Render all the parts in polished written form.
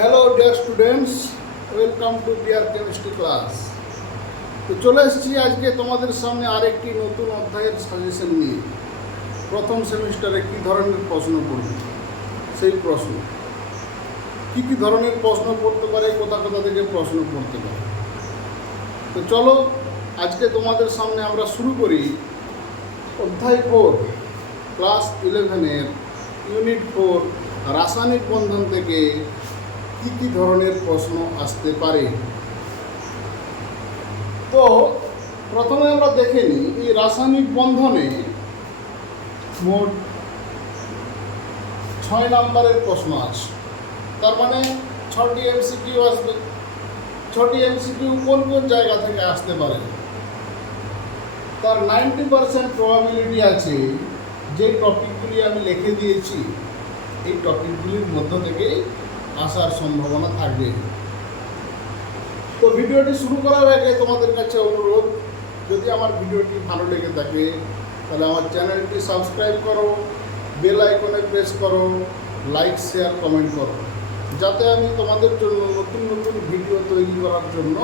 Hello dear students, welcome to dear chemistry class. তো চলে এসেছি আজকে তোমাদের সামনে আরেকটি নতুন অধ্যায়ের সাজেশন নিয়ে। প্রথম সেমিস্টারে কী ধরনের প্রশ্ন পড়বে সেই প্রশ্ন, কী কী ধরনের প্রশ্ন পড়তে পারে, কোথা কোথা থেকে প্রশ্ন পড়তে পারে। তো চলো আজকে তোমাদের সামনে আমরা শুরু করি অধ্যায় 4 ক্লাস 11-এর ইউনিট 4 রাসায়নিক বন্ধন থেকে কী কী ধরনের প্রশ্ন আসতে পারে। তো প্রথমে আমরা দেখে নিই এই রাসায়নিক বন্ধনে মোট 6 নম্বরের প্রশ্ন আছে। তার মানে 6টি এমসিকিউ আসবে। 6টি এমসিকিউ কোন কোন জায়গা থেকে আসতে পারে, তার 90% প্রবাবিলিটি আছে যে টপিকগুলি আমি লিখে দিয়েছি এই টপিকগুলির মধ্য থেকেই আসার সম্ভাবনা থাকবে। তো ভিডিওটি শুরু করার আগে তোমাদের কাছে অনুরোধ, যদি আমার ভিডিওটি ভালো লেগে থাকে তাহলে আমার চ্যানেলটি সাবস্ক্রাইব করো, বেল আইকনে প্রেস করো, লাইক শেয়ার কমেন্ট করো, যাতে আমি তোমাদের জন্য নতুন নতুন ভিডিও তৈরি করার জন্য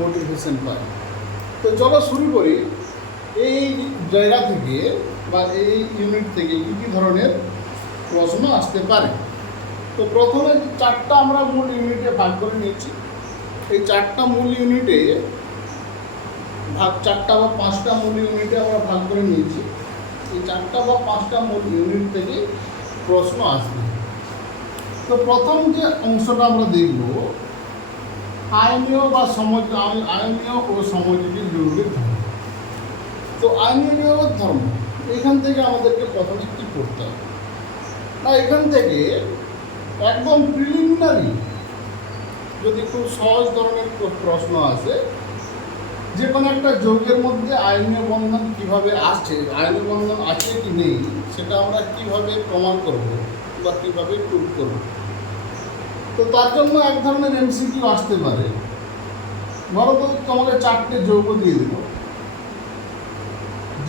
মোটিভেশন পাই। তো চলো শুরু করি এই জায়গা থেকে বা এই ইউনিট থেকে কী কী ধরনের প্রশ্ন আসতে পারে। তো প্রথমে 4টা আমরা মূল ইউনিটে ভাগ করে নিয়েছি। এই 4টা মূল ইউনিটে 4টা বা 5টা মূল ইউনিটে আমরা ভাগ করে নিয়েছি। এই 4টা বা 5টা মূল ইউনিট থেকে প্রশ্ন আসবে। তো প্রথম যে অংশটা আমরা দেখব আয়নীয় বা আয়নীয় ও সমযোজী যৌগের ধর্ম। তো আয়নীয় যৌগের ধর্ম এখান থেকে আমাদেরকে প্রথমে কী করতে হবে না, এখান থেকে একদম প্রিলিমিনারি যদি খুব সহজ ধরনের প্রশ্ন আসে, যে কোনো একটা যৌগের মধ্যে আয়নীয় বন্ধন কীভাবে আসছে, আয়নীয় বন্ধন আছে কি নেই সেটা আমরা কীভাবে প্রমাণ করব বা কীভাবে প্রুভ করব। তো তার জন্য এক ধরনের এমসিকিউ আসতে পারে। ধরো তো তোমাকে 4টে যৌগ দিয়ে দিল,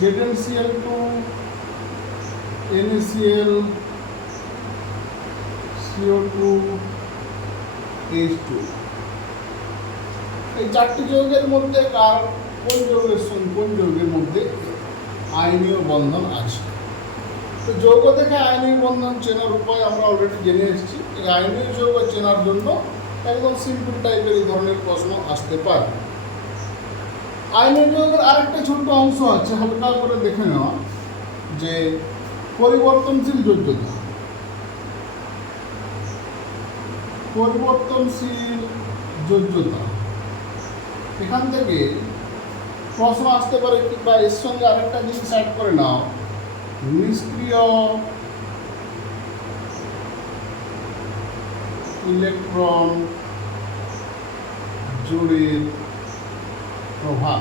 ZnCl2, NaCl, CO2, H2। এই 4টি যৌগের মধ্যে কোন যৌগের মধ্যে আয়নীয় বন্ধন আছে। তো যৌগ থেকে আয়নীয় বন্ধন চেনার উপায় আমরা অলরেডি জেনে এসেছি। এই আয়নীয় যৌগ চেনার জন্য একদম সিম্পল টাইপের এই ধরনের প্রশ্ন আসতে পারে। আয়নীয় যৌগের আরেকটা ছোট্ট অংশ আছে, হালকা করে দেখে নেওয়া, যে পরিবর্তনশীল যোজ্যতা। পরিবর্তনশীল যোজ্যতা এখান থেকে প্রশ্ন আসতে পারে, বা এর সঙ্গে আরেকটা জিনিস অ্যাড করে নাও, নিষ্ক্রিয় ইলেকট্রন জোড়ের প্রভাব।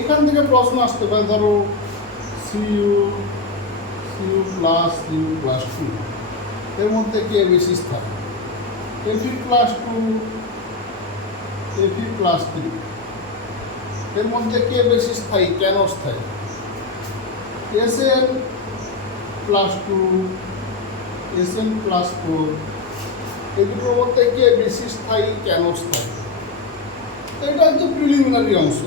এখান থেকে প্রশ্ন আসতে পারে, ধরো Cu+Cu+2 এর মধ্যে কে বেশি স্থায়ী, Fe+2, Fe+3 এর মধ্যে কে বেশি স্থায়ী, কেন স্থায়ী, Sn+2, Sn+4 এই দুটোর মধ্যে কে বেশি স্থায়ী, কেন স্থায়ী। এটা হচ্ছে প্রিলিমিনারি অংশ।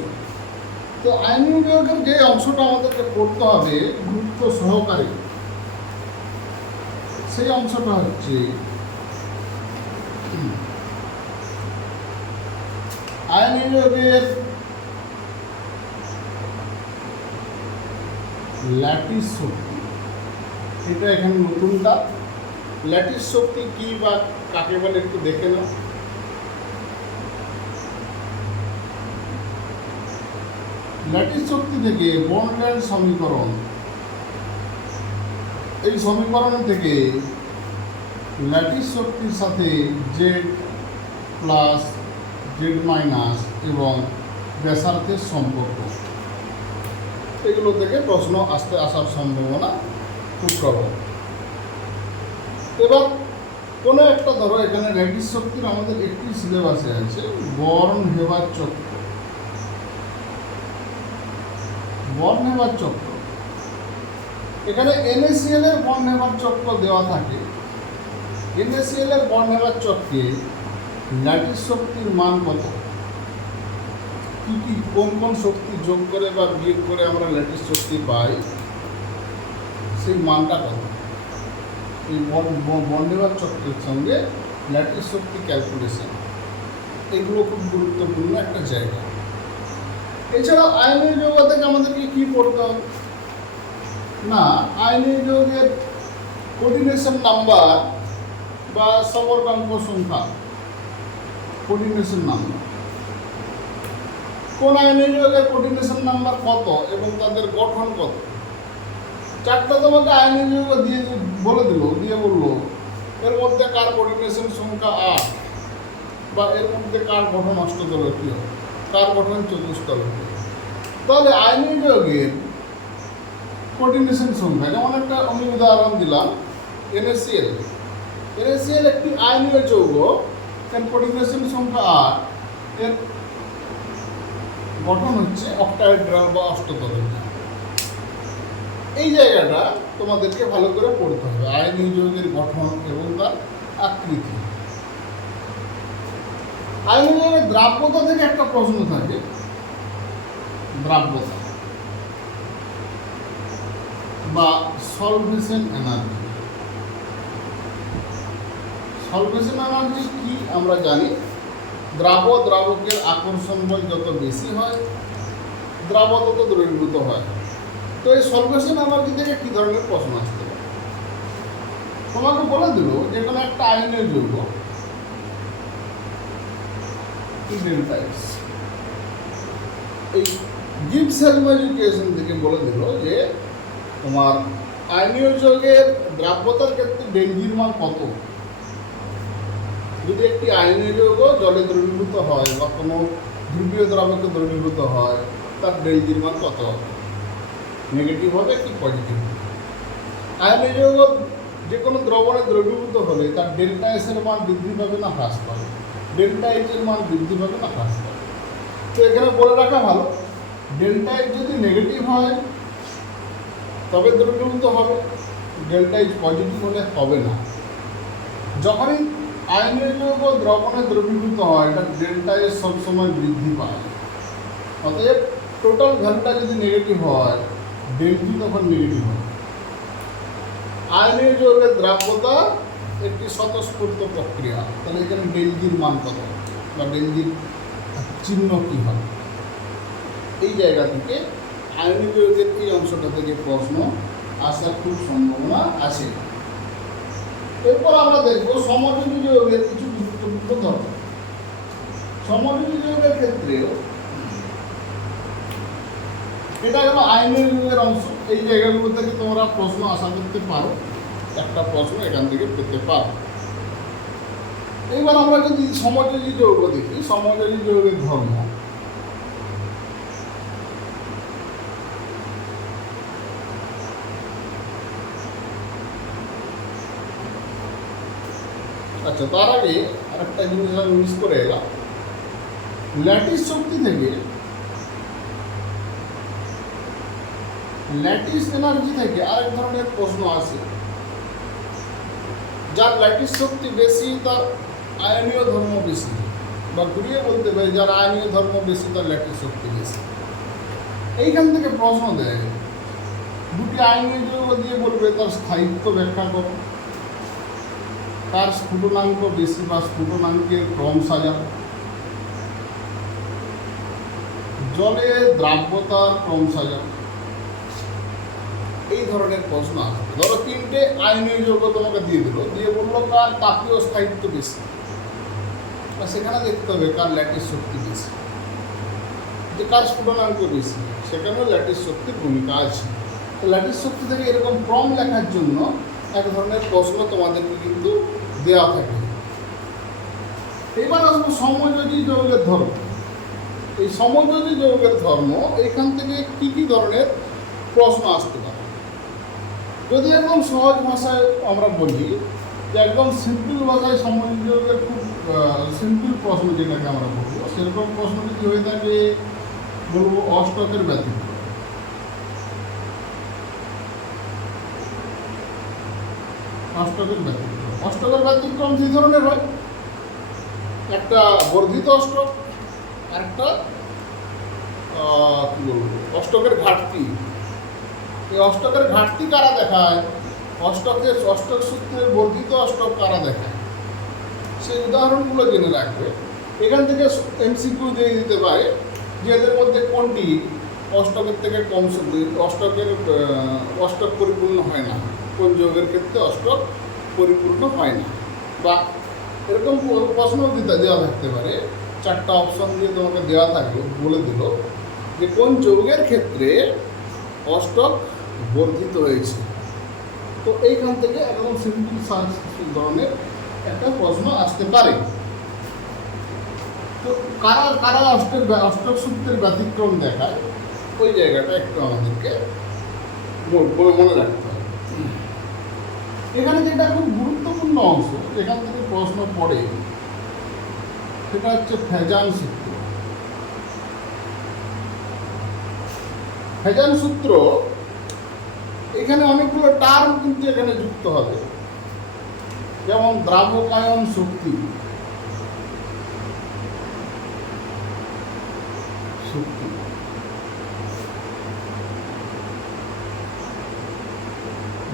তো আয়নীয় যৌগের যে অংশটা আমাদেরকে পড়তে হবে গুরুত্ব সহকারে, সেই অংশটা হচ্ছে আয়নীয় যৌগের ল্যাটিস শক্তি। এটা এখানে নতুনটা। ল্যাটিস শক্তি কী বা কাকে বলে একটু দেখে নাও। ল্যাটিস শক্তি থেকে বর্নল্যান্ড সমীকরণ, এই সমীকরণ থেকে ল্যাটিস শক্তির সাথে Z+, Z- এবং ব্যাসার্ধের সম্পর্ক, এগুলো থেকে প্রশ্ন আসার সম্ভাবনা খুব প্রবল। এবার কোনো একটা ধরো, এখানে ল্যাটিস শক্তির আমাদের একটি সিলেবাসে আছে বর্ন-হেবার চক্র। বর্ন-হেবার চক্র এখানে NaCl এর বর্ন-হেবার চক্র দেওয়া থাকে NaCl এর বন্ড নেবার চক্রে ল্যাটিস শক্তির মান কত? কি কোন কোন শক্তি যোগ করে বা বিয়োগ করে আমরা ল্যাটিস শক্তি পাই, সেই মানটা কত? এই বন্ড নেবার চক্রের সঙ্গে ল্যাটিস শক্তি ক্যালকুলেশন, এগুলো খুব গুরুত্বপূর্ণ একটা জায়গা। এছাড়াও আয়নীয় যৌগ থেকে আমাদেরকে কী পড়তে হবে না, আয়নীয় যৌগের কোঅর্ডিনেশন নাম্বার বা সবর্গাঙ্ক সংখ্যা, কোঅর্ডিনেশন নাম্বার, কোন আয়নীয় যৌগের কোঅর্ডিনেশন নাম্বার কত এবং তাদের গঠন কত। চারটা তোমাকে আয়নীয় যৌগ দিয়ে বলে দিল, দিয়ে বললো এর মধ্যে কার কোঅর্ডিনেশন সংখ্যা 8, বা এর মধ্যে কার গঠন অষ্টতলকীয়, কার গঠন চতুস্তলকীয়। তাহলে আয়নীয় যৌগের কোঅর্ডিনেশন সংখ্যা, যেমন একটা আমি উদাহরণ দিলাম NaCl। NaCl একটি আয়নীয় যৌগ, এর কোঅর্ডিনেশন সংখ্যা 8, এর গঠন হচ্ছে অক্টাহেড্রাল বা অষ্টতলকীয়। এই জায়গাটা তোমাদেরকে ভালো করে পড়তে হবে, আয়নীয় যৌগের গঠন এবং তার আকৃতি। আয়নীয় যৌগের দ্রাব্যতা থেকে একটা প্রশ্ন থাকে, দ্রাব্যতা বা সলভেশন এনার্জি। সলভেশন এনার্জি কি আমরা জানি, দ্রাবকের আকর্ষণ বল যত বেশি হয় দ্রাব তত দ্রবীভূত হয়। তো এই সলভেশন এনার্জি থেকে কী ধরনের প্রশ্ন আসতে পারে? তোমাকে বলে দিল যে কোনো একটা আয়নীয় যৌগ ডেল্টাইস, এই গিবস হেলমহোল্টজ ইকুয়েশন থেকে বলে দিল যে তোমার আয়নীয় যৌগের দ্রাব্যতার ক্ষেত্রে ডেলজির মান কত। যদি একটি আয়নীয় যৌগ জলে দ্রবীভূত হয় বা কোনো ধ্রুবীয় দ্রাবকে দ্রবীভূত হয়, তার ডেলজির মান কত হবে, নেগেটিভ হবে কি পজিটিভ? আয়নীয় যৌগ যে কোনো দ্রবণে দ্রবীভূত হলে তার ডেল্টা এস এর মান বৃদ্ধি পাবে না হ্রাস পাবে, ডেল্টা এইচ এর মান বৃদ্ধি পাবে না হ্রাস পাবে। তো এখানে বলে রাখা ভালো, ডেল্টা এইচ যদি নেগেটিভ হয় তবে দ্রবীভূত হবে, ডেল্টা এইচ পজিটিভ হলে হবে না। যখনই আয়নীয় যৌগ দ্রবণে দ্রবীভূত হয়, এটা ডেল্টা এস সবসময় বৃদ্ধি পায়। অতএব টোটাল ভ্যালুটা যদি নেগেটিভ হয়, ডেলজি তখন নেগেটিভ হয়। আয়নীয় যৌগের দ্রাব্যতা একটি স্বতঃস্ফূর্ত প্রক্রিয়া, তাহলে এখানে ডেলজির মান কত বা ডেলজির চিহ্ন কী হয়, এই জায়গা থেকে আয়নীয় যৌগের এই অংশটা থেকে প্রশ্ন আসার খুব সম্ভাবনা আছে। এরপর আমরা দেখব সমযোজী যৌগের কিছু গুরুত্বপূর্ণ ধর্ম। সমযোজী যৌগের ক্ষেত্রেও এটা গেল আয়নীয় যৌগের অংশ। এই জায়গাগুলো থেকে তোমরা প্রশ্ন আশা করতে পারো, একটা প্রশ্ন এখান থেকে পেতে পারো। এইবার আমরা যদি সমযোজী যৌগ দেখি, সমযোজী যৌগের ধর্ম। আচ্ছা, তার আগে আরেকটা জিনিস আমি মিস করে এলাম, ল্যাটিস শক্তি থেকে, ল্যাটিস এনার্জি থেকে আরেক ধরনের প্রশ্ন আসে। যার ল্যাটিস শক্তি বেশি তার আয়নীয় ধর্ম বেশি, বা ঘুরিয়ে বলতে পারি যার আয়নীয় ধর্ম বেশি তার ল্যাটিস শক্তি বেশি। এইখান থেকে প্রশ্ন দেয়, দুটি আয়নীয় যৌগ দিয়ে বলবে তার স্থায়িত্ব ব্যাখ্যা করো, তার স্ফুটনাঙ্ক বেশি বা স্ফুটনাঙ্কের ক্রম সাজাও, জলে দ্রাব্যতার ক্রম সাজাও। এই ধরনের প্রশ্ন আসবে। ধরো তিনটে আয়নীয় যৌগ তোমাকে দিয়ে দিল, দিয়ে বললো কার তাপীয় স্থায়িত্ব বেশি, বা সেখানে দেখতে হবে কার ল্যাটিস শক্তি বেশি, যে কার স্ফুটনাঙ্ক বেশি, সেখানেও ল্যাটিস শক্তির ভূমিকা আছে। তো ল্যাটিস শক্তি থেকে এরকম ক্রম লেখার জন্য এক ধরনের প্রশ্ন তোমাদেরকে কিন্তু দেওয়া থাকে। এবার আসবো সমযোজী যৌগের ধর্ম। এই সমযোজী যৌগের ধর্ম, এইখান থেকে কী কী ধরনের প্রশ্ন আসতে পারে। যদি একদম সহজ ভাষায় আমরা বলি, যে একদম সিম্পল ভাষায় সমযোজী যৌগের খুব সিম্পল প্রশ্ন যেটাকে আমরা বলবো, সেরকম প্রশ্ন যদি হয়ে থাকে বলবো অষ্টকের ব্যতিক্রম। অষ্টকের ব্যতিক্রম অষ্টকের ব্যতিক্রম দুই ধরনের হয়, একটা বর্ধিত অষ্টক আর একটা কী বলবো অষ্টকের ঘাটতি। এই অষ্টকের ঘাটতি কারা দেখায়, অষ্টক সূত্রের বর্ধিত অষ্টক কারা দেখায়, সেই উদাহরণগুলো জেনে রাখবে। এখান থেকে এমসিকিউ দিয়ে দিতে পারে যে এদের মধ্যে কোনটি অষ্টকের থেকে কম অষ্টক পরিপূর্ণ হয় না, কোন যোগের ক্ষেত্রে অষ্টক পরিপূর্ণ হয় না, বা এরকম প্রশ্ন দেওয়া থাকতে পারে। 4টা অপশন দিয়ে তোমাকে দেওয়া থাকবে, বলে দিল যে কোন যৌগের ক্ষেত্রে অষ্টক বর্ধিত হয়েছে। তো এইখান থেকে একদম সিম্পল ধরনের একটা প্রশ্ন আসতে পারে। তো কারা কারা অষ্টক সূত্রের ব্যতিক্রম দেখায়, ওই জায়গাটা একটু আমাদেরকে মনে রাখতে হবে। এখানে যেটা খুব গুরুত্বপূর্ণ অংশ, এখান থেকে প্রশ্ন পড়ে, সেটা হচ্ছে ফেজান সূত্র। ফেজান সূত্র এখানে অনেকগুলো টার্ম কিন্তু এখানে যুক্ত হবে, যেমন দ্রাবকায়ন শক্তি,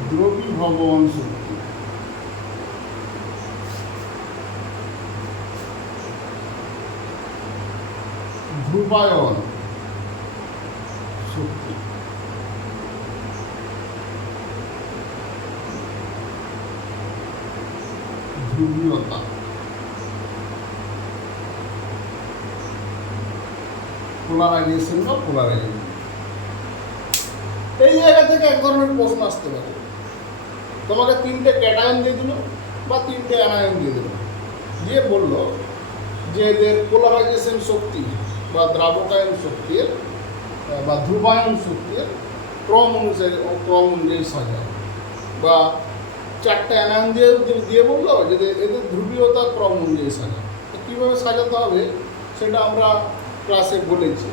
দ্রবীভবন শক্তি, ধ্রুবায়ন শক্তি, ধ্রুবীয়তা, পোলারাইজেশন বা পোলারাইজেশন। এই জায়গা থেকে এক ধরনের প্রশ্ন আসতে পারে, তোমাকে 3টে ক্যাটায়ন দিয়ে দিল বা 3টে অ্যানায়ন দিয়ে দিল, দিয়ে বলল যে এদের পোলারাইজেশন শক্তি বা দ্রাবকায়ন শক্তির বা ধ্রুবায়ন শক্তির ক্রম অনুযায়ী সাজায়, বা 4টে অ্যানায়ন দিয়ে বললো যে এদের ধ্রুবীয়তার ক্রম অনুযায়ী সাজায়। তো কীভাবে সাজাতে হবে সেটা আমরা ক্লাসে বলেছি,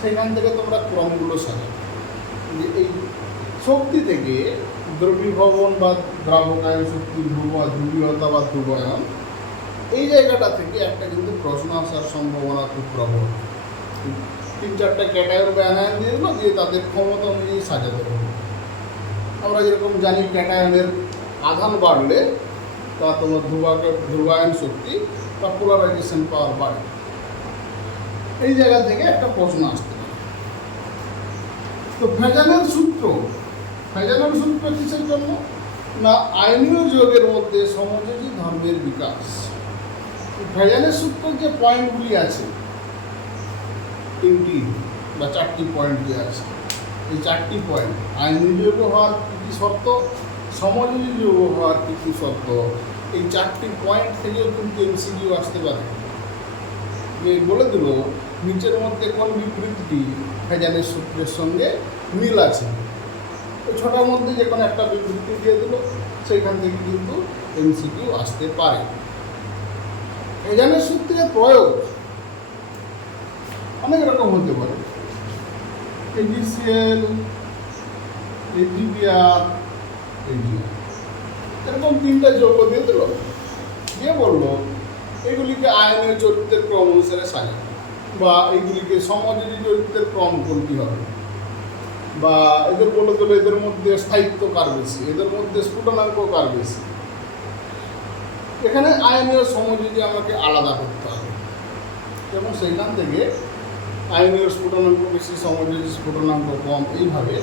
সেখান থেকে তোমরা ক্রমগুলো সাজাও। যে এই শক্তি থেকে দ্রবীভবন বা দ্রাবকায়ন শক্তি, ধ্রুবীয়তা বা ধ্রুবায়ন, এই জায়গাটা থেকে একটা কিন্তু প্রশ্ন আসার সম্ভাবনা খুব প্রবল। 3-4টা ক্যাটায়ন বা অ্যানায়ন দিয়ে দিল, দিয়ে তাদের ক্ষমতা অনুযায়ী সাজাতে হবে। আমরা যেরকম জানি ক্যাটায়নের আধান বাড়লে তা তোমার ধ্রুবায়ন শক্তি বা পোলারাইজেশন পাওয়ার বাড়ে। এই জায়গা থেকে একটা প্রশ্ন আসতে পারে। তো ফেজানের সূত্র কিসের জন্য না, আয়নীয় যৌগের মধ্যে সমযোজী ধর্মের বিকাশ। ফেজানের সূত্রের যে পয়েন্টগুলি আছে, 3টি বা 4টি পয়েন্ট যে আছে, এই 4টি পয়েন্ট আয়নীয় যৌগ হওয়ার কী শর্ত, সমযোজী যৌগ হওয়ার কী শর্ত, এই 4টি পয়েন্ট থেকেও কিন্তু এমসিকিউ আসতে পারে। যে বলে দিল নিচের মধ্যে কোন বিবৃতিটি ফেজানের সূত্রের সঙ্গে মিল আছে, ওই 6টার মধ্যে যে কোনো একটা বিবৃতি দিয়ে দিল, সেইখান থেকে কিন্তু এমসিকিউ আসতে পারে। ফেজানের সূত্রের প্রয়োগ অনেক রকম হতে পারে। AgCl, AgBr, AgR, এরকম 3টা যৌগ দিয়ে দিল, দিয়ে বললো এগুলিকে আয়নীয় চরিত্রের ক্রম অনুসারে সাজায়, বা এইগুলিকে সমযোজী চরিত্রের ক্রম কোনটি হবে, বা এদের বলে দিল এদের মধ্যে স্থায়িত্ব কার বেশি, এদের মধ্যে স্ফুটনাঙ্ক কার বেশি। এখানে আয়নীয় সমযোজী আমাকে আলাদা করতে হবে, এবং সেইখান থেকে আয়নীয় স্ফুটনাঙ্ক বেশি, সমযোজী স্ফুটনাঙ্ক কম, এইভাবে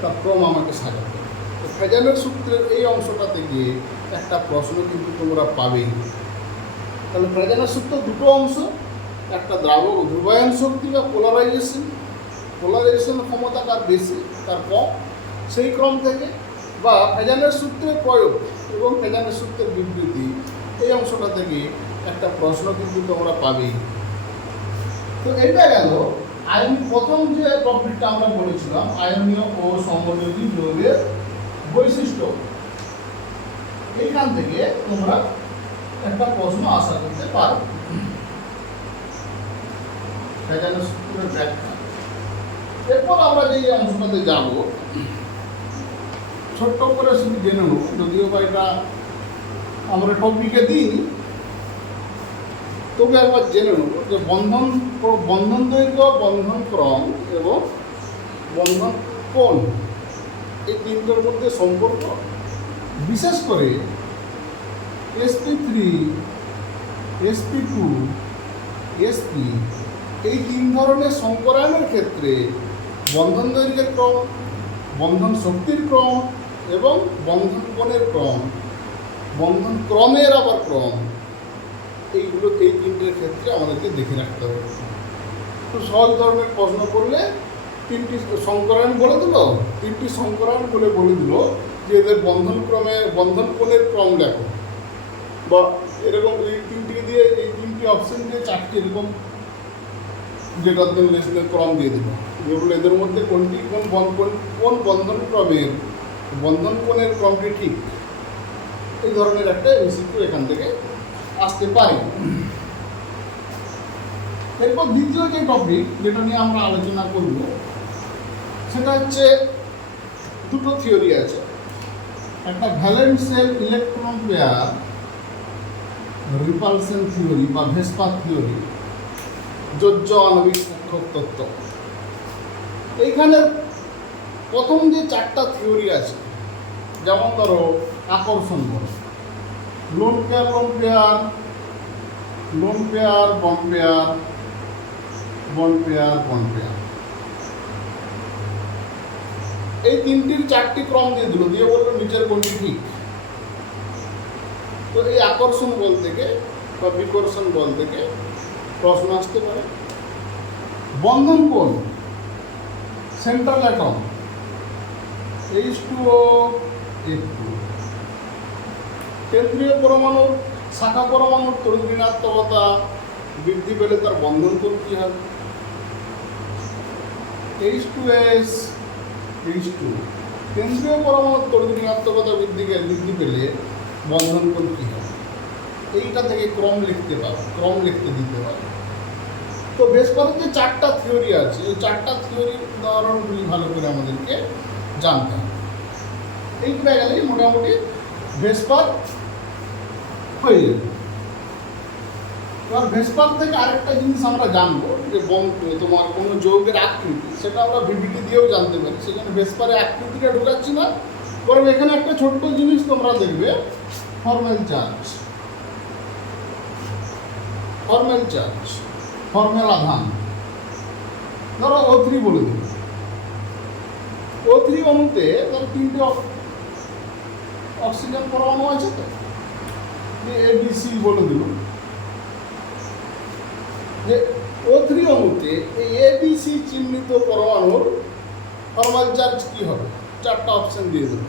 তার ক্রম আমাকে সাজাতে হবে। তো ফেজানের সূত্রের এই অংশটা থেকে একটা প্রশ্ন কিন্তু তোমরা পাবেই। তাহলে ফেজানের সূত্র 2টো অংশ, একটা ধ্রুবায়ন শক্তি বা পোলারাইজেশন ক্ষমতা কার বেশি তার কম, সেই ক্রম থেকে, বা ফেজানের সূত্রের প্রয়োগ এবং ফেজানের সূত্রের বিবৃতি, এই অংশটা থেকে একটা প্রশ্ন কিন্তু তোমরা পাবেই। তো এটা গেল প্রথম যে টপিকটা আমরা বলেছিলাম, আয়নীয় ও সমযোজী যৌগের বৈশিষ্ট্য। এইখান থেকে তোমরা একটা প্রশ্ন আশা করতে পারো। ফেজানের সূত্রের ব্যাখ্যা। এরপর আমরা যে অংশটাতে যাব, ছোট্ট করে শুধু জেনে নেব, যদিও বা এটা আমরা টপিকে দিইনি, তবে একবার জেনে নেব যে বন্ধন দৈর্ঘ্য, বন্ধন ক্রম এবং বন্ধন কোণ, এই তিনটার মধ্যে সম্পর্ক। বিশেষ করে sp3, sp2, sp এই তিন ধরনের সংকরায়নের ক্ষেত্রে বন্ধন দৈর্ঘ্যের ক্রম, বন্ধন শক্তির ক্রম এবং বন্ধন কোণের ক্রম, বন্ধন ক্রমের আবার ক্রম, এই তিনটের ক্ষেত্রে আমাদেরকে দেখে রাখতে হবে। তো সহজ ধরনের প্রশ্ন করলে তিনটি সংকরায়ন বলে দিল, তিনটি সংকরায়ন বলে দিল যে এদের বন্ধন কোণের ক্রম লেখো, বা এরকম এই তিনটিকে দিয়ে, এই তিনটি অপশন দিয়ে চারটি এরকম গ্রেটার দেন লেস দেন ক্রম দিয়ে দিল, যেগুলো এদের মধ্যে কোন বন্ধন ক্রমের বন্ধন কোণের ক্রমটি ঠিক, এই ধরনের একটা এমসিকিউ এখান থেকে আসতে পারে। এরপর দ্বিতীয় যে টপিক যেটা নিয়ে আমরা আলোচনা করব সেটা হচ্ছে দুটো থিওরি আছে, একটা valence shell electron pair repulsion theory বা ভেসপার থিওরি, যোজ্য আণবিক সূক্ষ্ম তত্ত্ব। এইখানে প্রথম যে চারটা থিওরি আছে, যেমন ধরো আকর্ষণ বল, lone pair bond pair, lone pair bond pair, bond pair bond pair, এই তিনটির চারটি ক্রম দিয়ে দিল, দিয়ে বললো নিচের কোনটি ঠিক। তো এই আকর্ষণ বল থেকে বা বিকর্ষণ বল থেকে প্রশ্ন আসতে পারে। বন্ধন কোণ, সেন্ট্রাল অ্যাটম H2O F2, কেন্দ্রীয় পরমাণুর শাখা পরমাণুর তড়িৎ ঋণাত্মকতা বৃদ্ধি পেলে তার বন্ধন কোণ কী হবে? H2S H2, কেন্দ্রীয় পরমাণুর তড়িৎ ঋণাত্মকতা বৃদ্ধি পেলে বন্ধন কোণ কী হবে? এইটা থেকে ক্রম লিখতে দিতে পারে। তো বেশ করে যে চারটা থিওরি আছে, এই চারটা থিওরির উদাহরণগুলি ভালো করে আমাদেরকে জানতে হবে। এইটা গেলেই মোটামুটি ভেসপার হয়ে যাবে। এবার ভেসপার থেকে আরেকটা জিনিস আমরা জানবো যে তোমার কোনো যৌগের আকৃতি, সেটা আমরা ভিভিটি দিয়েও জানতে পারি, সেখানে ভেসপারে আকৃতিটা ঢুকাচ্ছি না, বরং এখানে একটা ছোট্ট জিনিস তোমরা দেখবে, ফর্মাল চার্জ, ফর্মাল আধান। ধরো O3 বলে দিল, O3 অণুতে ধরো তিনটে অক্সিজেন পরমাণু আছে, তো ABC বলে দিল যে O3 অণুতে এই ABC চিহ্নিত পরমাণুর ফর্মাল চার্জ কী হবে, চারটা অপশন দিয়ে দেব।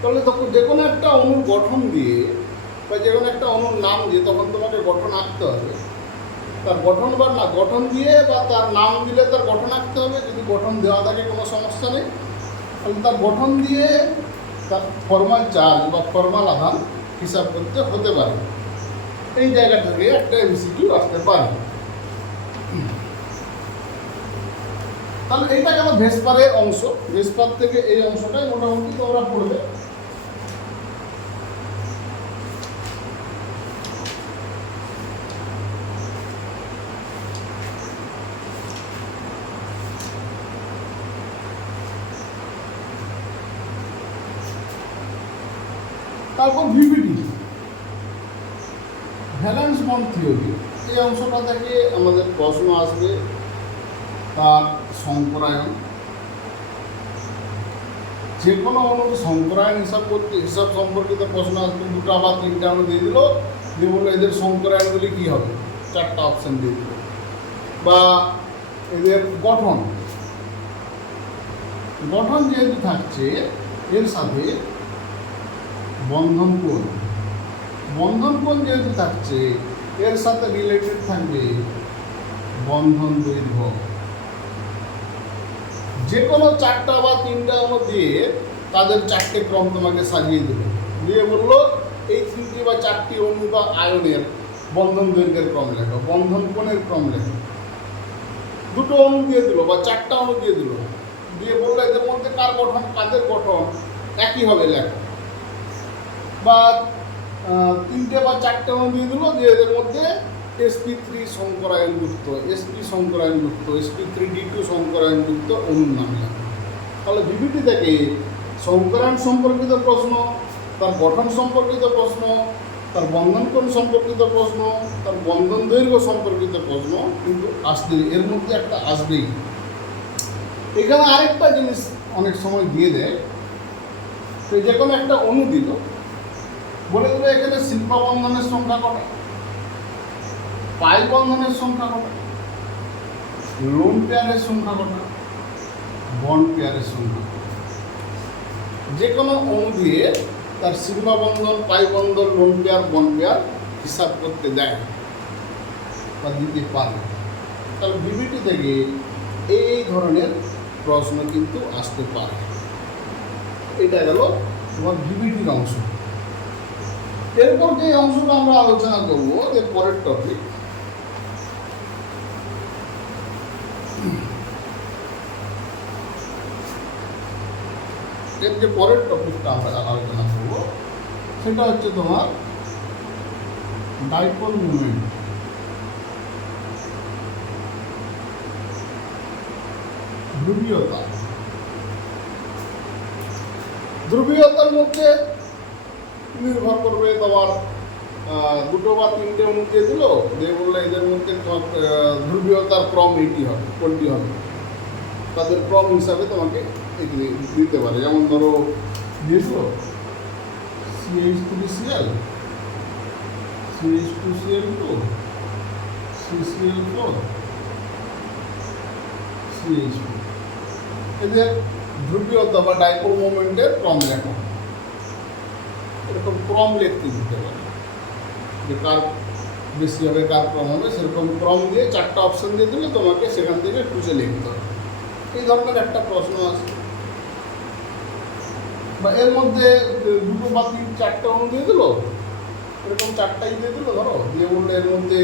তাহলে তখন যে কোনো একটা অণুর গঠন দিয়ে বা যে কোনো একটা অণুর নাম দিয়ে তখন তোমাকে গঠন আঁকতে হবে, তার গঠন দিয়ে বা তার নাম দিলে তার গঠন আঁকতে হবে। যদি গঠন দেওয়া থাকে কোনো সমস্যা নেই, তাহলে তার গঠন দিয়ে তার ফর্মাল চার্জ বা ফর্মাল আধান হিসাব করতে হতে পারে। এই জায়গা থেকে একটা এমসিকিউ আসতে পারে। তাহলে এইটা গেল ভেসপারের অংশ। ভেসপার থেকে এই অংশটাই মোটামুটি তোমরা পড়বে। তারপর ভিভিটি, ভ্যালেন্স বন্ড থিওরি, এই অংশটা থেকে আমাদের প্রশ্ন আসবে। তার সংকরায়ন, যে কোনো অণুর সংকরায়ন হিসাব সম্পর্কিত প্রশ্ন আসবে। দুটা বা তিনটা অণু দিয়ে দিল, দিয়ে বললো এদের সংকরায়নগুলি কী হবে, চারটা অপশান দিয়ে দিল। বা এদের গঠন যেহেতু থাকছে, এর সাথে বন্ধন কোণ যেহেতু থাকছে, এর সাথে রিলেটেড থাকবে বন্ধন দৈর্ঘ্য। যে কোনো চারটা বা তিনটা অণু দিয়ে তাদের চারটে ক্রম তোমাকে সাজিয়ে দেবে, দিয়ে বললো এই তিনটি বা চারটি অণু বা আয়নের বন্ধন দৈর্ঘ্যের ক্রম লেখো, বন্ধন কোণের ক্রম লেখো। দুটো অণু দিয়ে দিল বা চারটা অণু দিয়ে দিল, দিয়ে বললো এদের মধ্যে কাদের গঠন একই হবে লেখো। বা তিনটে বা চারটে অণু দিয়ে দিল, যে এদের মধ্যে sp3 সংকরায়নযুক্ত, sp সংকরায়নযুক্ত, sp3d2 সংকরায়নযুক্ত অণুর নাম লেখা। তাহলে বিবিটি থেকে সংকরায়ন সম্পর্কিত প্রশ্ন, তার গঠন সম্পর্কিত প্রশ্ন, তার বন্ধন কোণ সম্পর্কিত প্রশ্ন, তার বন্ধন দৈর্ঘ্য সম্পর্কিত প্রশ্ন কিন্তু আসবে, এর মধ্যে একটা আসবেই। এখানে আরেকটা জিনিস অনেক সময় দিয়ে দেয়, তো যে কোনো একটা অণু দিল, বলে দিল এখানে শিল্পা বন্ধনের সংখ্যা কটা, পাই বন্ধনের সংখ্যা কটা, লোন পেয়ারের সংখ্যা কটা, বন্ড পেয়ারের সংখ্যা কটা। যে কোনো অণু দিয়ে তার সিগমা বন্ধন, পাই বন্ধন, লোন পেয়ার, বন্ড পেয়ার হিসাব করতে দেয় বা দিতে পারে। তাহলে বিবিটি থেকে এই ধরনের প্রশ্ন কিন্তু আসতে পারে। এটা গেল তোমার বিবিটির অংশ। এরপর যে অংশটা আমরা আলোচনা করব, যে পরের টপিক, এর যে পরের টপিকটা আমরা আলোচনা করব সেটা হচ্ছে তোমার ডাইপোল মোমেন্ট। ধ্রুবীয়তা। ধ্রুবীয়তার মধ্যে নির্ভর করবে তোমার দুটো বা তিনটে অণু দিয়ে দিল, দিয়ে বললে এদের মধ্যে ধ্রুবীয়তার ক্রম এইটি হবে, কোনটি হবে, তাদের ক্রম হিসাবে তোমাকে দিতে পারে। যেমন ধরো দিয়েছিল CH3Cl, CH2Cl2, CCl4, CH2, এদের ধ্রুবীয়তা বা ডাইপোল মোমেন্টের ক্রম লেখা, এরকম ক্রম লিখতে দিতে পারে, যে কার বেশি হবে কার ক্রম হবে, সেরকম ক্রম দিয়ে চারটা অপশন দিয়ে দিলে তোমাকে সেখান থেকে খুঁজে লিখতে হবে। এই ধরনের একটা প্রশ্ন আছে। বা এর মধ্যে দুটো বা চারটে অণু দিয়ে দিল, এরকম চারটাই দিয়ে দিল ধরো, দিয়ে বললে এর মধ্যে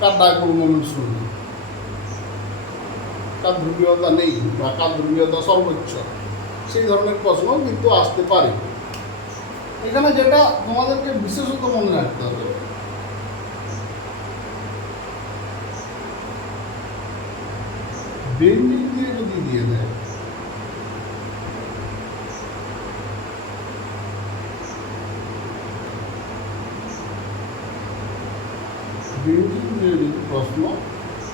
কার ডাইপোল মোমেন্ট শূন্য, কার ধ্রুবীয়তা নেই বা কার ধ্রুবীয়তা সর্বোচ্চ, সেই ধরনের প্রশ্ন কিন্তু আসতে পারে। এখানে যেটা তোমাদেরকে বিশেষত মনে রাখতে হবে, বেঞ্জিন দিয়ে যদি দিয়ে দেয়, বেঞ্জিন দিয়ে যদি প্রশ্ন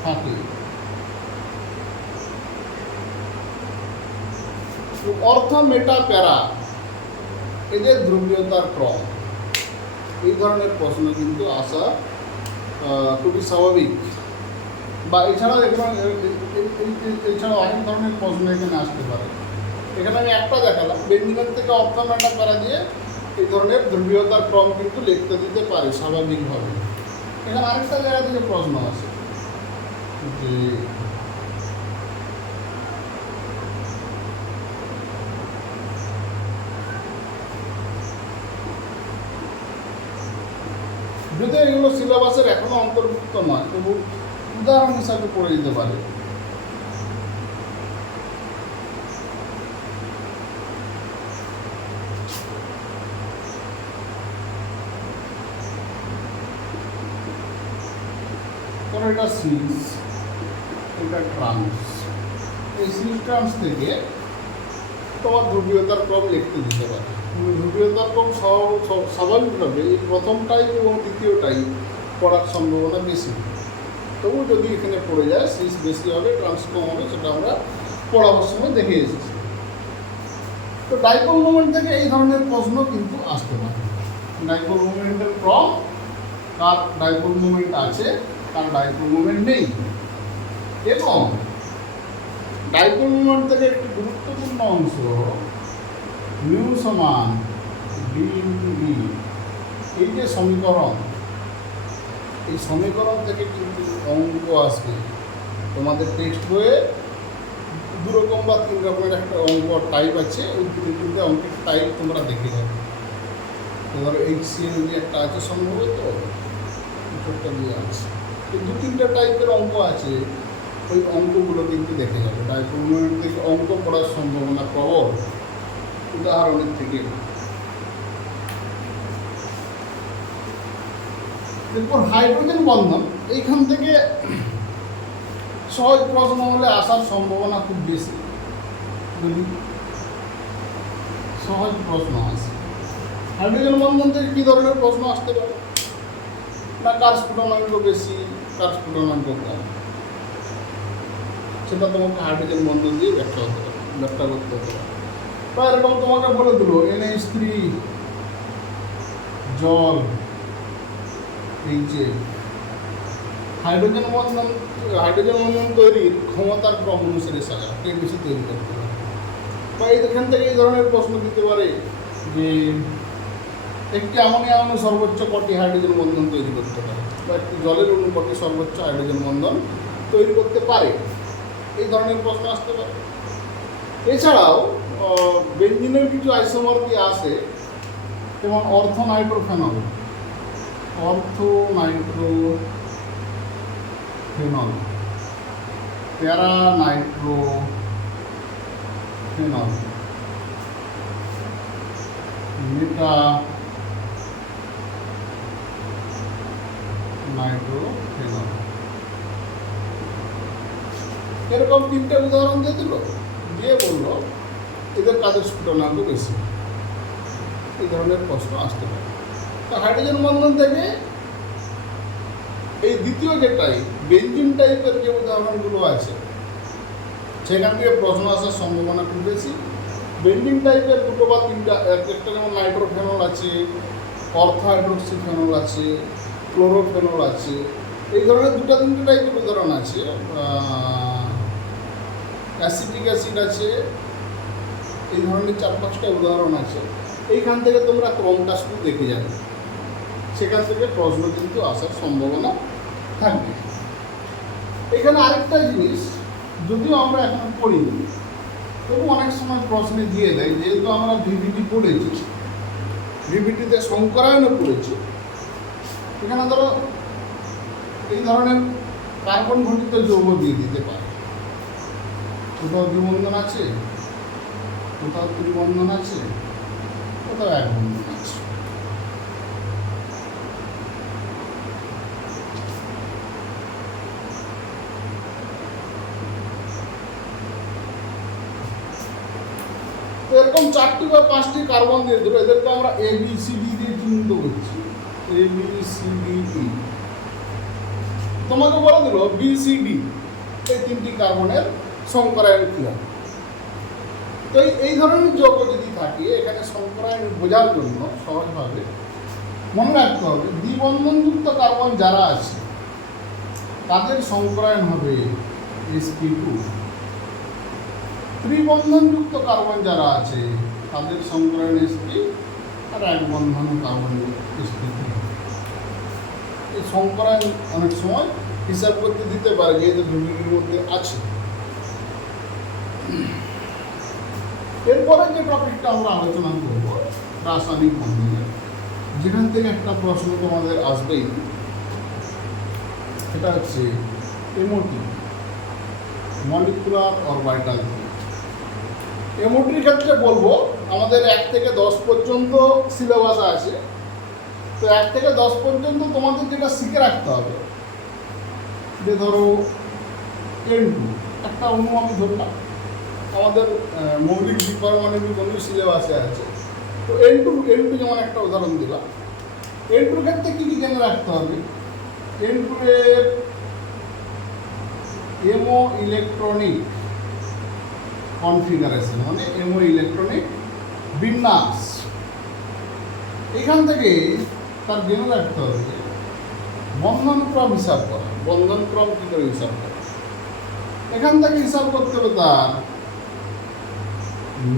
থাকে, অর্থ মেটা প্যারা এদের ধ্রুবীয়তার ক্রম, এই ধরনের প্রশ্ন কিন্তু আসা খুবই স্বাভাবিক। বা এছাড়াও এছাড়াও অনেক ধরনের প্রশ্ন এখানে আসতে পারে। এখানে আমি একটা দেখালাম, বেঞ্জিনের থেকে অর্থ মেটা প্যারা দিয়ে এই ধরনের ধ্রুবীয়তার ক্রম কিন্তু লিখতে দিতে পারে স্বাভাবিকভাবে। এখানে আরেকটা জায়গা থেকে প্রশ্ন আছে যে যদি এগুলো সিলেবাসের এখনো অন্তর্ভুক্ত নয়, তবু উদাহরণ হিসাবে পড়ে দিতে পারে। এটা সিলস, এটা ট্রান্স, এই সিল ট্রান্স থেকে তোমার ধ্রুবীয়তার ক্রম লিখতে দিতে পারে। ধ্রুবীয়তার ক্রম স্বাভাবিকভাবে এই প্রথম টাইপ এবং দ্বিতীয় টাইপ পড়ার সম্ভাবনা বেশি, তবু যদি এখানে পড়ে যায় সিলস বেশি হবে, ট্রান্স কম হবে, সেটা আমরা পড়াবার সময় দেখে এসেছি। তো ডাইপোল মোমেন্ট থেকে এই ধরনের প্রশ্ন কিন্তু আসতে পারে। ডাইপোল মোমেন্টের ক্রম, কার ডাইপোল মোমেন্ট আছে, কার ডাইপোল মোমেন্ট নেই, এবং ডাইপোল মোমেন্ট থেকে একটি গুরুত্বপূর্ণ অংশ মিউ সমান ডি ইন্টু ডি, এই যে সমীকরণ, এই সমীকরণ থেকে কিন্তু অঙ্ক আসবে। তোমাদের টেক্সট বইয়ে দু রকম বা তিন রকমের একটা অঙ্ক টাইপ আছে, ওই তিনটে অঙ্কের টাইপ তোমরা দেখে যাবে। ধরো HCl দিয়ে একটা আছে সম্ভবত, একটা দিয়ে আছে, এই দু তিনটা টাইপের অঙ্ক আছে, ওই অঙ্কগুলো কিন্তু দেখে যাবে। ডাইপোল মোমেন্ট থেকে অঙ্ক পড়ার সম্ভাবনা প্রবল উদাহরণের থেকে। এরপর হাইড্রোজেন বন্ধন, এইখান থেকে সহজ প্রশ্ন হলে আসার সম্ভাবনা খুব বেশি। যদি সহজ প্রশ্ন আসে, হাইড্রোজেন বন্ধন থেকে কী ধরনের প্রশ্ন আসতে পারে? না কার স্ফুটনাঙ্ক বেশি, কার স্ফুটনাঙ্ক কম, সেটা তোমাকে হাইড্রোজেন বন্ধন দিয়ে ব্যাখ্যা করতে হবে। বা এরকম তোমাকে বলে দিল NH3 জল, এই যে হাইড্রোজেন বন্ধন তৈরির ক্ষমতার ক্রম অনুসারে সাজা, কে বেশি তৈরি করতে পারে। বা এখান থেকে এই ধরনের প্রশ্ন দিতে পারে যে একটি অ্যামোনিয়া অণু সর্বোচ্চ কটি হাইড্রোজেন বন্ধন তৈরি করতে পারে, বা একটি জলের অণু কটি সর্বোচ্চ হাইড্রোজেন বন্ধন তৈরি করতে পারে, এই ধরনের প্রশ্ন আসতে পারে। এছাড়াও বেঞ্জিনের কিছু আইসোমার দিয়ে আসে, যেমন অর্থোনাইট্রোফেনল, প্যারানাইট্রোফেনল, মেটানাইট্রোফেনল, এরকম তিনটে উদাহরণ দিয়ে দিল, দিয়ে বললো এদের কাদের স্ফুটনাঙ্ক বেশি। এই ধরনের প্রশ্ন আসতে পারে। তো হাইড্রোজেন বন্ধন থেকে এই দ্বিতীয় যে টাইপ, বেঞ্জিন টাইপের যে উদাহরণগুলো আছে, সেখান থেকে প্রশ্ন আসার সম্ভাবনা খুব বেশি। বেঞ্জিন টাইপের দুটো বা তিনটা, একটা যেমন নাইট্রোফেনল আছে, অর্থোহাইড্রোক্সিফেনল আছে, ক্লোরোফেনল আছে, এই ধরনের দুটো তিনটে টাইপের উদাহরণ আছে। অ্যাসিটিক অ্যাসিড আছে, এই ধরনের 4-5টা উদাহরণ আছে। এইখান থেকে তোমরা ক্রমটা শুধু দেখে যাবে, সেখান থেকে প্রশ্ন কিন্তু আসার সম্ভাবনা থাকবে। এখানে আরেকটা জিনিস, যদিও আমরা এখন পড়িনি, তবু অনেক সময় প্রশ্নে দিয়ে দেয়, যেহেতু আমরা ভিভিটি পড়েছি, ভিভিটিতে সংকরায়নও পড়েছি, এখানে ধরো এই ধরনের কার্বন ঘটিত যৌগ দিয়ে দিতে পারে। কোথাও দ্বিবন্ধন আছে, কোথাও ত্রিবন্ধন আছে, কোথাও এক বন্ধন আছে। এরকম 4টি বা 5টি কার্বন দিয়ে দিল, এদেরকে আমরা ABCD দিয়ে চিহ্নিত করছি, ABCDE। তোমাকে বলে দিল BCD, এই 3টি কার্বনের সংকরায়ন কী হবে। তো এই ধরনের যৌগ যদি থাকে, এখানে সংকরায়ন বোঝার জন্য সহজভাবে মনে রাখতে হবে, দ্বিবন্ধনযুক্ত কার্বন যারা আছে তাদের সংকরায়ন হবে sp2, ত্রিবন্ধনযুক্ত কার্বন যারা আছে তাদের সংকরায়ন sp, আর এক বন্ধন কার্বন sp3। এই সংকরায়ন অনেক সময় হিসাব করতে দিতে পারে, যেহেতু ভিভিটির মধ্যে আছে। এরপরে যে টপিকটা আমরা আলোচনা করব, রাসায়নিক বন্ধনের, যেখান থেকে একটা প্রশ্ন তোমাদের আসবেই, সেটা হচ্ছে এমওটি, মলিকুলার অরবিটাল। এমওটির ক্ষেত্রে বলবো আমাদের 1 থেকে 10 পর্যন্ত সিলেবাস আছে। তো 1 থেকে 10 পর্যন্ত তোমাদের যেটা শিখে রাখতে হবে, যে ধরো N2 একটা অণু আমি ধরলাম, আমাদের মৌলিক দ্বিপারমাণবিক অণু সিলেবাসে আছে। তো N2 যেমন একটা উদাহরণ দিলাম। N2 ক্ষেত্রে কী কী জেনে রাখতে হবে? N2 এর এমো ইলেকট্রনিক কনফিগারেশন, মানে এমো ইলেকট্রনিক বিন্যাস। এখান থেকে তার জেনে রাখতে হবে বন্ধনক্রম হিসাব করা, বন্ধনক্রম কী করে হিসাব করা। এখান থেকে হিসাব করতে হবে তার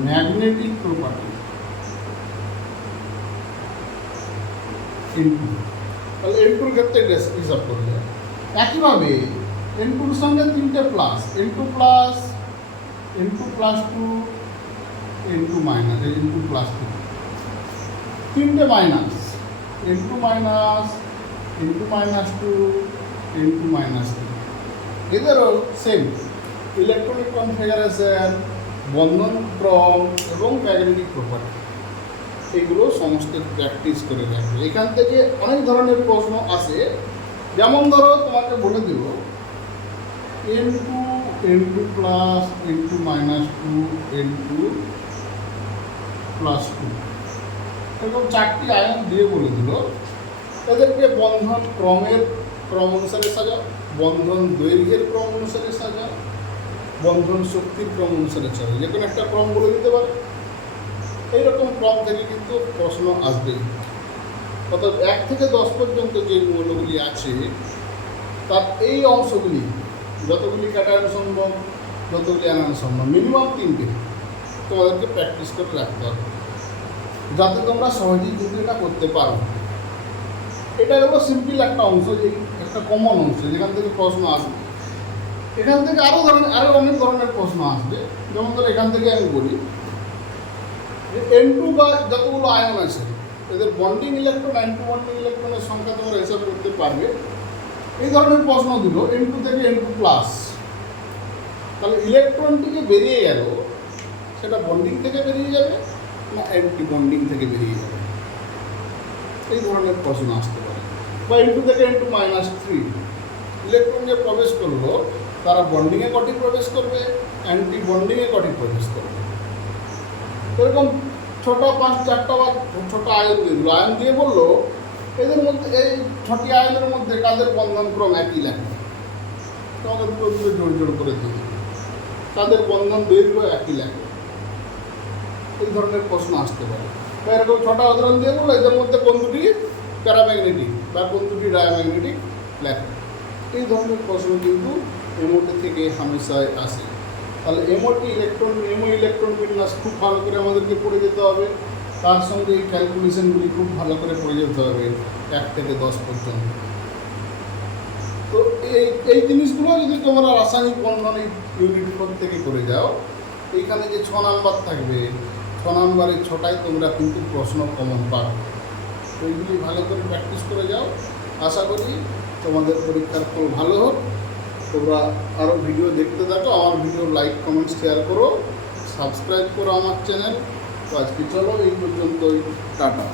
ম্যাগনেটিক প্রপার্টি, N2। তাহলে N2 ক্ষেত্রে হিসাব করলে একইভাবে N2 সঙ্গে 3টে plus, N2 plus, N2 plus 2, N2 minus, N2 plus 2, 3টে minus, N2 minus, N2 minus 2, N2 minus 2। এদেরও সেম ইলেকট্রনিক কনফিগারেশন, বন্ধন ক্রম এবং ম্যাগনেটিক প্রপার্টি। এগুলো সমস্ত প্র্যাকটিস করে রাখবে। এখান থেকে অনেক ধরনের প্রশ্ন আসে, যেমন ধরো তোমাকে বলে দেব n2 plus n2 minus 2 n2 plus 2, এরকম 4টি আয়ন দিয়ে বলে দিল এদেরকে বন্ধন ক্রমের ক্রম অনুসারে সাজাও, বন্ধন দৈর্ঘ্যের ক্রম অনুসারে সাজাও, বন্ধন শক্তির ক্রম অনুসারে সাজাও, যে কোনো একটা ক্রম বলে দিতে পারে। এইরকম ক্রম থেকে কিন্তু প্রশ্ন আসবেই। অর্থাৎ 1 থেকে 10 পর্যন্ত যে মৌলগুলি আছে তার এই অংশগুলি যতগুলি ক্যাটায়ন সম্ভব, যতগুলি অ্যানায়ন সম্ভব, মিনিমাম 3টে তোমাদেরকে প্র্যাকটিস করে রাখতে হবে, যাতে তোমরা সহজেই কিন্তু এটা করতে পারো। এটা হলো সিম্পল একটা অংশ, যে একটা কমন অংশ যেখান থেকে প্রশ্ন আসবে। এখান থেকে আরও অনেক ধরনের প্রশ্ন আসবে। যেমন ধরো এখান থেকে আমি বলি যে n2 বা যতগুলো আয়ন আছে এদের বন্ডিং ইলেকট্রন, n2 বন্ডিং ইলেকট্রনের সংখ্যা তোমরা হিসাব করতে পারবে। এই ধরনের প্রশ্ন দিল n2 থেকে n2 প্লাস, তাহলে ইলেকট্রনটিকে বেরিয়ে গেল, সেটা বন্ডিং থেকে বেরিয়ে যাবে না অ্যান্টি বন্ডিং থেকে বেরিয়ে যাবে, এই ধরনের প্রশ্ন আসতে পারে। বা n2 থেকে n2 মাইনাস 3, ইলেকট্রন যে প্রবেশ করলো তারা বন্ডিংয়ে কটি প্রবেশ করবে, অ্যান্টি বন্ডিংয়ে কটি প্রবেশ করবে। এরকম ছোটো 5-4টা বা ছোটো আয়ন দিয়ে দিল, আয়ন দিয়ে বললো এদের মধ্যে এই 6টি আয়নের মধ্যে কাদের বন্ধন ক্রম একই লাগে, তোমাকে দুটো জোর করে দিয়ে তাদের বন্ধন দৈর্ঘ্য একই লাগে। এই ধরনের প্রশ্ন আসতে পারে। বা এরকম 6টা উদাহরণ দিয়ে বললো এদের মধ্যে কোন দুটি প্যারাম্যাগনেটিক বা কোন দুটি ডায়াম্যাগনেটিক লেখা। এই ধরনের প্রশ্ন কিন্তু এমওটি থেকে হামেশাই আসে। তাহলে এমও ইলেকট্রন বিন্যাস খুব ভালো করে আমাদেরকে পড়ে যেতে হবে, তার সঙ্গে এই ক্যালকুলেশনগুলি খুব ভালো করে পড়ে যেতে হবে 1 থেকে 10 পর্যন্ত। তো এই জিনিসগুলো যদি তোমরা রাসায়নিক বন্ধন ইউনিট 4 থেকে করে যাও, এইখানে যে 6 নাম্বার থাকবে, 6 নাম্বারের 6টাই তোমরা কিন্তু প্রশ্ন কমন পাবে। তো এইগুলি ভালো করে প্র্যাকটিস করে যাও। আশা করি তোমাদের পরীক্ষার ফল ভালো হোক। তোমরা আরও ভিডিও দেখতে থাকো, আমার ভিডিও লাইক কমেন্ট শেয়ার করো, সাবস্ক্রাইব করো আমার চ্যানেল। তো আজকে চলো এই পর্যন্তই, টাটা।